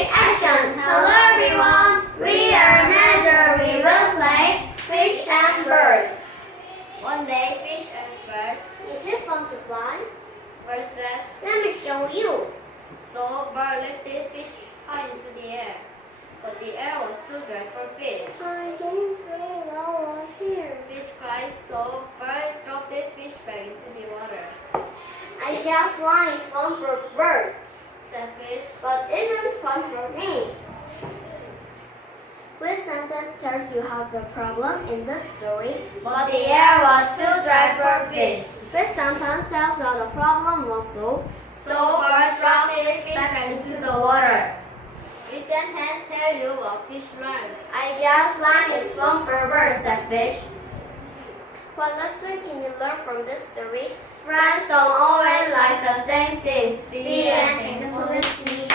Action! Hello everyone! We are Major. We will play Fish and Bird. One day, fish and bird. Is it fun to fly? Bird said. Let me show you. So bird lifted fish high into the air, but the air was too dry for fish. I don't feel well here. Fish cried, so bird dropped the fish back into the water. I guess flying is fun for birds, Said fish. but isn't fun for me. Which sentence tells you how the problem in the story? But the air was too dry for fish. Which sentence tells you how the problem was solved? So bird dropped the fish back into the water. Which sentence tell you what fish learned? I guess flying is fun for birds, said fish. What lesson can you learn from this story? Friends don't always like the same things. The end. Thank you for listening.